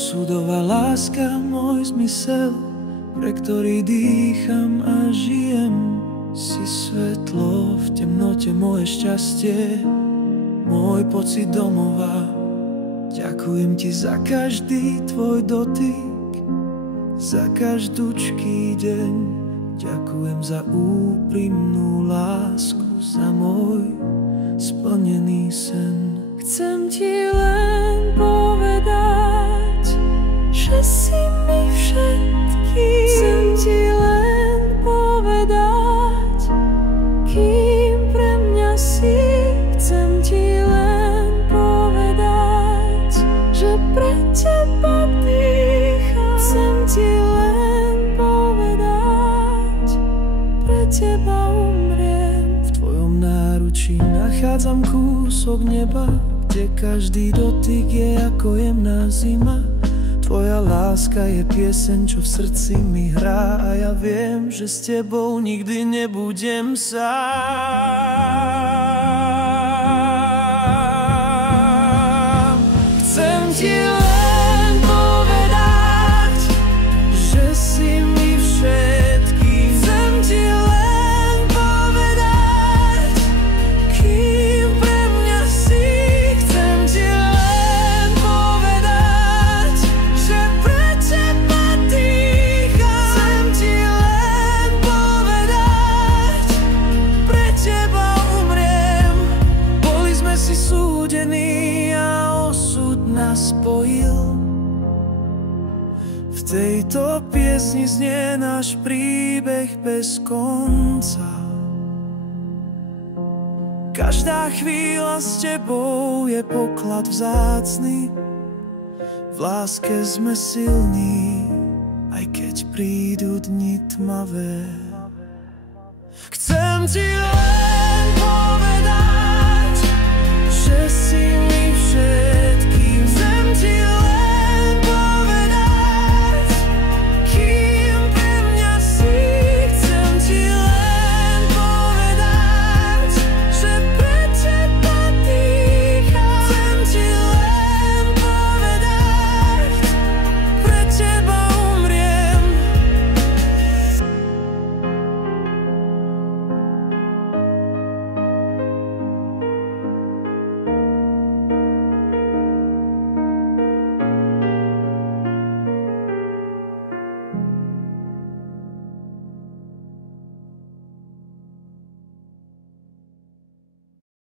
Osudová láska, môj zmysel, pre ktorý dýcham a žijem. Si svetlo v temnote, moje šťastie, môj pocit domova. Ďakujem ti za každý tvoj dotyk, za každúčký deň. Ďakujem za úprimnú lásku, za môj splnený sen. Chcem ti len povedať, že si mi všetkým. Chcem ti len povedať, kým pre mňa si. Chcem ti len povedať, že pre teba dýcham. Chcem ti len povedať, pre teba umriem. V tvojom náručí nachádzam kúsok neba, kde každý dotyk je ako jemná zima. Tvoja láska je pieseň, čo v srdci mi hrá, a ja viem, že s tebou nikdy nebudem sám. Chcem ti len povedať, že si mi všetkým. Chcem ti len povedať, kým pre mňa si. Chcem ti len povedať, že pre teba dýcham. Chcem ti len povedať, pre teba umriem. Boli sme si súdení a osud nás spojil. V tejto piesni znie náš príbeh bez konca. Každá chvíľa s tebou je poklad vzácny. V láske sme silní, aj keď prídu dni tmavé. Chcem ti len povedať, že si mi všetkým.